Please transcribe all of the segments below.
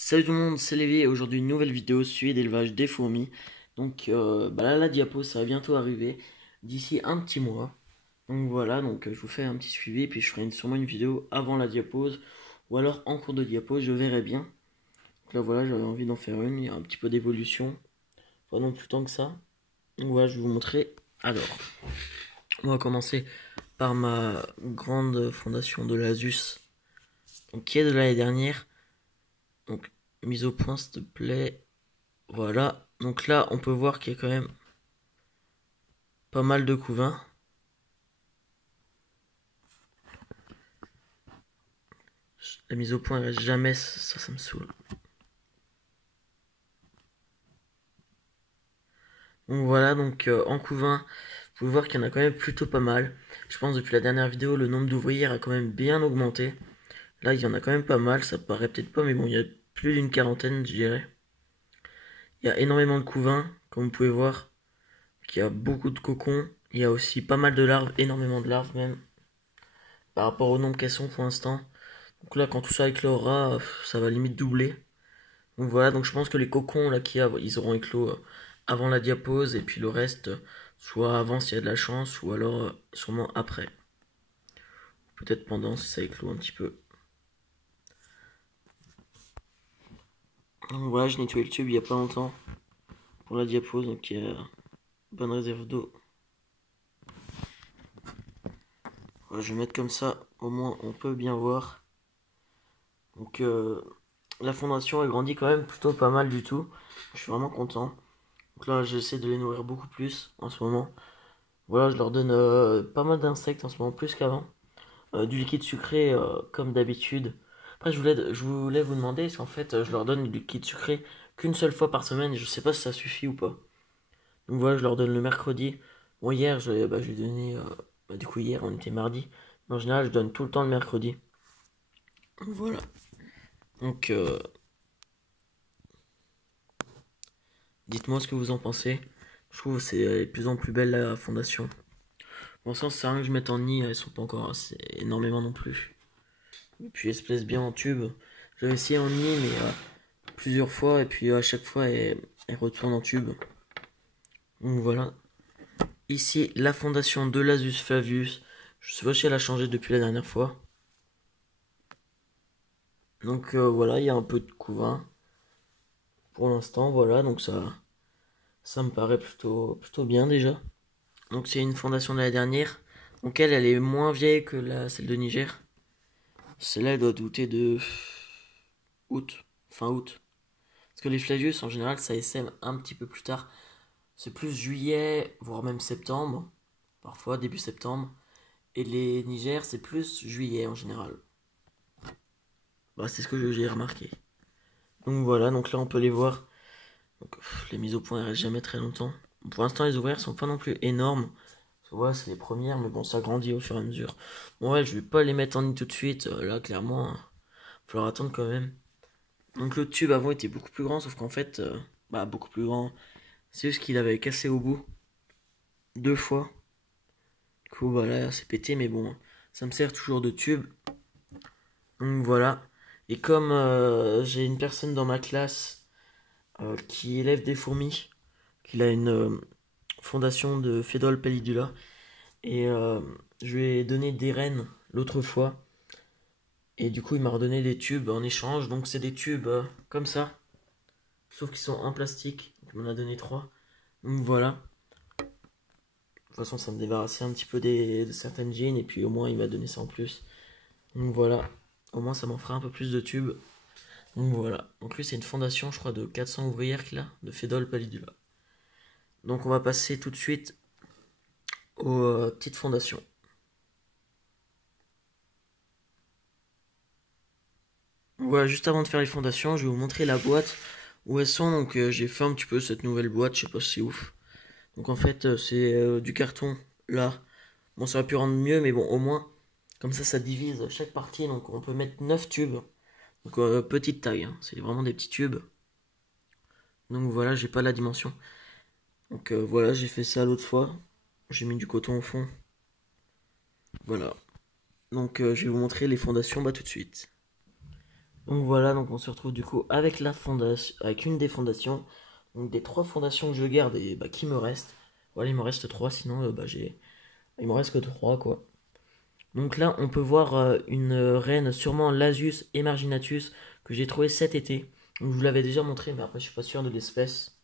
Salut tout le monde, c'est Lévi et aujourd'hui une nouvelle vidéo suivi d'élevage des fourmis. Donc là la diapo ça va bientôt arriver d'ici un petit mois. Donc voilà, je vous fais un petit suivi puis je ferai sûrement une vidéo avant la diapose ou alors en cours de diapo, je verrai bien. Donc là voilà, j'avais envie d'en faire une, il y a un petit peu d'évolution, pas non plus tant que ça. Donc voilà, je vais vous montrer. Alors, on va commencer par ma grande fondation de l'Asus, donc qui est de l'année dernière. Donc mise au point s'il te plaît. Voilà, donc là on peut voir qu'il y a quand même pas mal de couvains. La mise au point elle reste jamais, ça me saoule. Donc voilà, en couvain, vous pouvez voir qu'il y en a quand même plutôt pas mal. Je pense depuis la dernière vidéo, le nombre d'ouvriers a quand même bien augmenté. Là il y en a quand même pas mal, ça paraît peut-être pas, mais bon, il y a plus d'une quarantaine, je dirais. Il y a énormément de couvains, comme vous pouvez voir, qu'il y a beaucoup de cocons. Il y a aussi pas mal de larves, énormément de larves même, par rapport au nombre qu'elles sont pour l'instant. Donc là, quand tout ça éclora, ça va limite doubler. Donc voilà, donc je pense que les cocons là qu'il y a, ils auront éclos avant la diapose et puis le reste, soit avant s'il y a de la chance ou alors sûrement après. Peut-être pendant si ça éclot un petit peu. Donc voilà, j'ai nettoyé le tube il y a pas longtemps pour la diapose, donc il y a bonne réserve d'eau. Voilà, je vais mettre comme ça, au moins on peut bien voir. Donc la fondation elle grandit quand même plutôt pas mal du tout. Je suis vraiment content. Donc là j'essaie de les nourrir beaucoup plus en ce moment. Voilà, je leur donne pas mal d'insectes en ce moment, plus qu'avant. Du liquide sucré comme d'habitude. Après, je voulais vous demander, parce qu'en fait, je leur donne du liquide sucré qu'une seule fois par semaine et je sais pas si ça suffit ou pas. Donc voilà, je leur donne le mercredi. Bon, hier, j'ai donné. Du coup, hier, on était mardi. Mais en général, je donne tout le temps le mercredi. Donc voilà. Donc, dites-moi ce que vous en pensez. Je trouve que c'est de plus en plus belle la fondation. Bon, ça sert à rien que je mette en nid, elles sont pas encore assez énormément non plus. Et puis elles se plaisent bien en tube. J'avais essayé en nid, mais plusieurs fois, et puis à chaque fois, elle retourne en tube. Donc voilà. Ici, la fondation de l'Asus Flavius. Je sais pas si elle a changé depuis la dernière fois. Donc voilà, il y a un peu de couvain. Pour l'instant, voilà, donc ça me paraît plutôt bien déjà. Donc c'est une fondation de l'année dernière. Donc elle est moins vieille que celle de Niger. Celle-là, elle doit douter de août, fin août. Parce que les Flavius, en général, ça essaime un petit peu plus tard. C'est plus juillet, voire même septembre. Parfois, début septembre. Et les Niger, c'est plus juillet en général. Bah, c'est ce que j'ai remarqué. Donc voilà, donc là, on peut les voir. Donc, les mises au point, elles restent jamais très longtemps. Pour l'instant, les ouvrières sont pas non plus énormes. Voilà, c'est les premières, mais bon, ça grandit au fur et à mesure. Bon, ouais, je vais pas les mettre en nid tout de suite. Là, clairement, il va falloir attendre quand même. Donc le tube avant était beaucoup plus grand, sauf qu'en fait, beaucoup plus grand. C'est juste qu'il avait cassé au bout. Deux fois. Du coup, voilà, c'est pété, mais bon, ça me sert toujours de tube. Donc voilà. Et comme j'ai une personne dans ma classe qui élève des fourmis, qu'il a une fondation de Phédole pallidula, et je lui ai donné des rennes l'autre fois. Et du coup, il m'a redonné des tubes en échange. Donc c'est des tubes comme ça, sauf qu'ils sont en plastique. Il m'en a donné trois. Donc voilà. De toute façon, ça me débarrassait un petit peu de certaines jeans. Et puis au moins, il m'a donné ça en plus. Donc voilà. Au moins, ça m'en fera un peu plus de tubes. Donc voilà. Donc lui, c'est une fondation, je crois, de 400 ouvrières qu'il a, de Phédole pallidula. Donc on va passer tout de suite aux petites fondations. Voilà, juste avant de faire les fondations, je vais vous montrer la boîte où elles sont. Donc j'ai fait un petit peu cette nouvelle boîte, je sais pas si c'est ouf. Donc en fait, c'est du carton là. Bon, ça aurait pu rendre mieux, mais bon, au moins, comme ça divise chaque partie. Donc on peut mettre 9 tubes. Donc petite taille, hein. C'est vraiment des petits tubes. Donc voilà, j'ai pas la dimension. Donc voilà, j'ai fait ça l'autre fois. J'ai mis du coton au fond. Voilà. Donc je vais vous montrer les fondations tout de suite. Donc voilà, donc on se retrouve du coup avec la fondation, avec une des fondations, donc des 3 fondations que je garde et bah, qui me reste. Voilà, il me reste 3, sinon il me reste que 3 quoi. Donc là, on peut voir une reine, sûrement Lasius emarginatus, que j'ai trouvé cet été. Donc je vous l'avais déjà montré, mais après je suis pas sûr de l'espèce.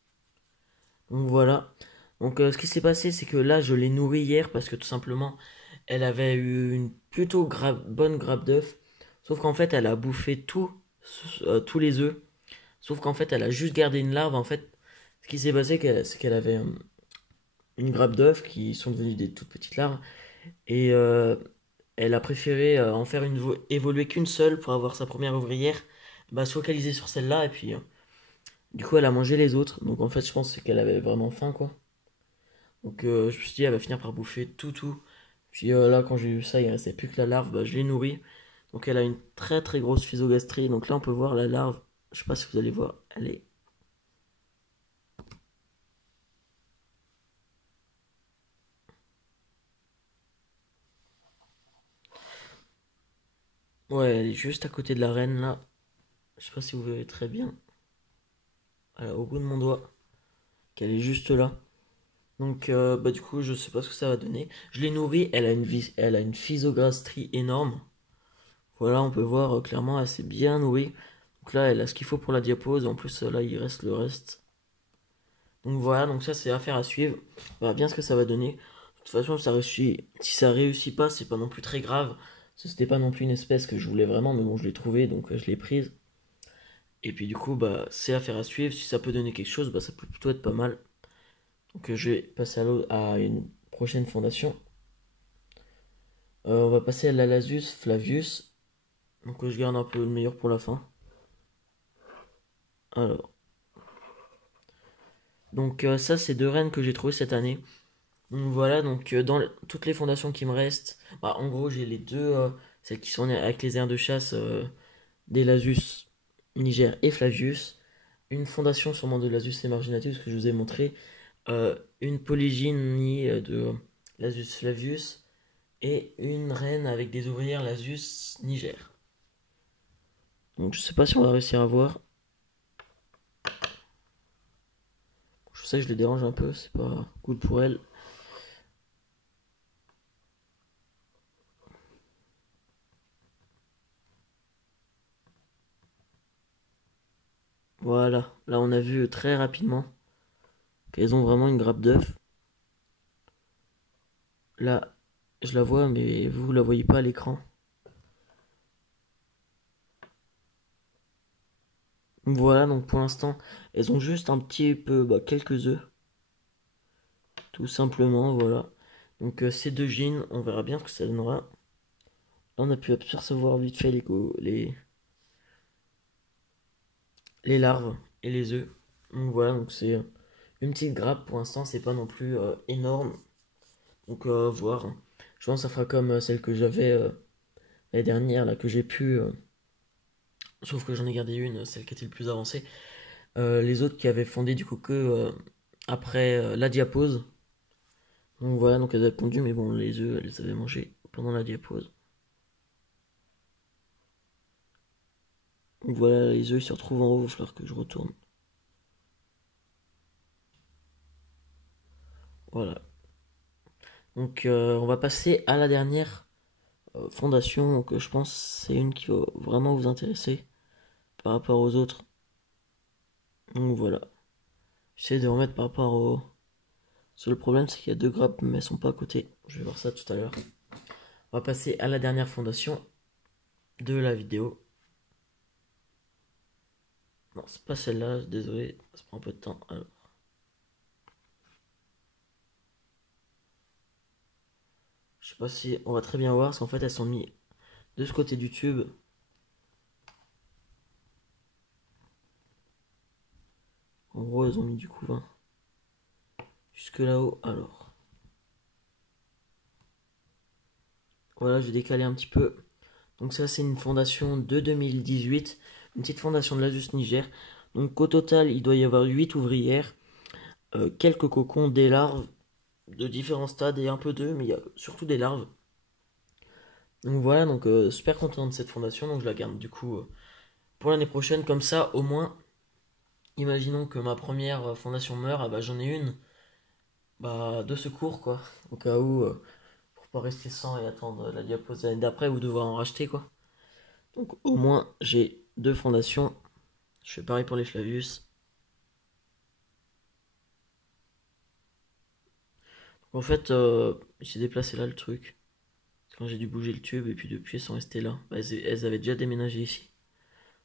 Donc voilà. Donc ce qui s'est passé, c'est que là, je l'ai nourrie hier parce que tout simplement, elle avait eu une plutôt bonne grappe d'œufs. Sauf qu'en fait, elle a bouffé tous les œufs. Sauf qu'en fait, elle a juste gardé une larve. En fait, ce qui s'est passé, c'est qu'elle avait une grappe d'œufs qui sont devenues des toutes petites larves. Et elle a préféré en faire évoluer qu'une seule pour avoir sa première ouvrière. Bah, se focaliser sur celle-là. Et puis, du coup, elle a mangé les autres. Donc en fait, je pense qu'elle avait vraiment faim, quoi. Donc je me suis dit, elle va finir par bouffer tout. Puis là, quand j'ai eu ça, il restait plus que la larve, bah, je l'ai nourrie. Donc elle a une très très grosse physogastrie. Donc là, on peut voir la larve. Je sais pas si vous allez voir, elle est... Ouais, elle est juste à côté de la reine, là. Je sais pas si vous verrez très bien. Elle est au bout de mon doigt. Qu'elle est juste là. Donc bah du coup, je sais pas ce que ça va donner. Je l'ai nourrie, elle a une physogastrie énorme. Voilà, on peut voir clairement, elle s'est bien nourrie. Donc là, elle a ce qu'il faut pour la diapose. En plus, là, il reste le reste. Donc voilà, donc ça c'est affaire à suivre. On verra bien ce que ça va donner. De toute façon, si ça réussit pas, c'est pas non plus très grave. C'était pas non plus une espèce que je voulais vraiment, mais bon, je l'ai trouvée, donc je l'ai prise. Et puis du coup, bah c'est affaire à suivre. Si ça peut donner quelque chose, bah ça peut plutôt être pas mal. Donc je vais passer à une prochaine fondation. On va passer à l'Alasus Flavius. Donc je garde un peu le meilleur pour la fin. Alors. Donc ça, c'est 2 reines que j'ai trouvées cette année. Donc voilà, donc dans toutes les fondations qui me restent, bah, en gros j'ai les deux, celles qui sont avec les aires de chasse d'Elasus Niger et Flavius, une fondation sûrement de Lasus emarginatus que je vous ai montré, une polygynie de Lasus Flavius et une reine avec des ouvrières Lasus Niger. Donc je sais pas si on va réussir à voir. Je sais que je les dérange un peu, c'est pas cool pour elle. Voilà, là on a vu très rapidement qu'elles ont vraiment une grappe d'œuf. Là, je la vois, mais vous la voyez pas à l'écran. Voilà, donc pour l'instant, elles ont juste un petit peu, bah, quelques œufs. Tout simplement, voilà. Donc ces 2 jeans, on verra bien ce que ça donnera. Là, on a pu apercevoir vite fait les larves et les œufs. Donc voilà, donc c'est une petite grappe pour l'instant, c'est pas non plus énorme. Donc voir. Je pense que ça fera comme celle que j'avais l'année dernière, là que j'ai pu. Sauf que j'en ai gardé une, celle qui était le plus avancée. Les autres qui avaient fondé du coup que après la diapose. Donc voilà, donc elles avaient pondu, mais bon, les œufs, elles les avaient mangés pendant la diapose. Donc voilà, les œufs ils se retrouvent en haut, il va falloir que je retourne. Voilà. Donc on va passer à la dernière fondation, que je pense c'est une qui va vraiment vous intéresser par rapport aux autres. Donc voilà. J'essaie de remettre par rapport au... Seul problème c'est qu'il y a 2 grappes, mais elles sont pas à côté. Je vais voir ça tout à l'heure. On va passer à la dernière fondation de la vidéo. Non, c'est pas celle-là, désolé, ça prend un peu de temps. Alors. Je sais pas si on va très bien voir, parce qu'en fait elles sont mises de ce côté du tube. En gros, elles ont mis du couvain jusque là-haut. Alors. Voilà, je vais décaler un petit peu. Donc ça, c'est une fondation de 2018. Une petite fondation de l'Asus Niger. Donc au total, il doit y avoir 8 ouvrières. Quelques cocons, des larves de différents stades et un peu d'œufs, mais il y a surtout des larves. Donc voilà, donc super content de cette fondation. Donc je la garde du coup pour l'année prochaine, comme ça, au moins, imaginons que ma première fondation meurt, ah bah j'en ai une bah, de secours, quoi, au cas où, pour pas rester sans et attendre la diapose de l'année d'après ou devoir en racheter, quoi. Donc au moins, j'ai deux fondations. Je fais pareil pour les Flavius. En fait, j'ai déplacé là le truc. Quand j'ai dû bouger le tube et puis depuis elles sont restées là. Bah, elles avaient déjà déménagé ici.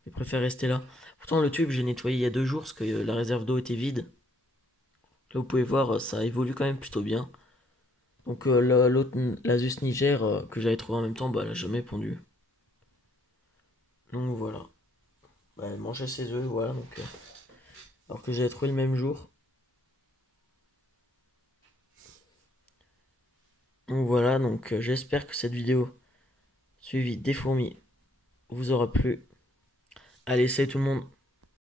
Je préfère rester là. Pourtant le tube j'ai nettoyé il y a 2 jours parce que la réserve d'eau était vide. Là vous pouvez voir ça évolue quand même plutôt bien. Donc l'autre l'Asus Niger que j'avais trouvé en même temps, bah elle a jamais pondu. Donc voilà. Bah, elle mangeait ses œufs, voilà. Donc, alors que j'avais trouvé le même jour. Donc voilà, donc j'espère que cette vidéo suivie des fourmis vous aura plu. Allez, salut tout le monde.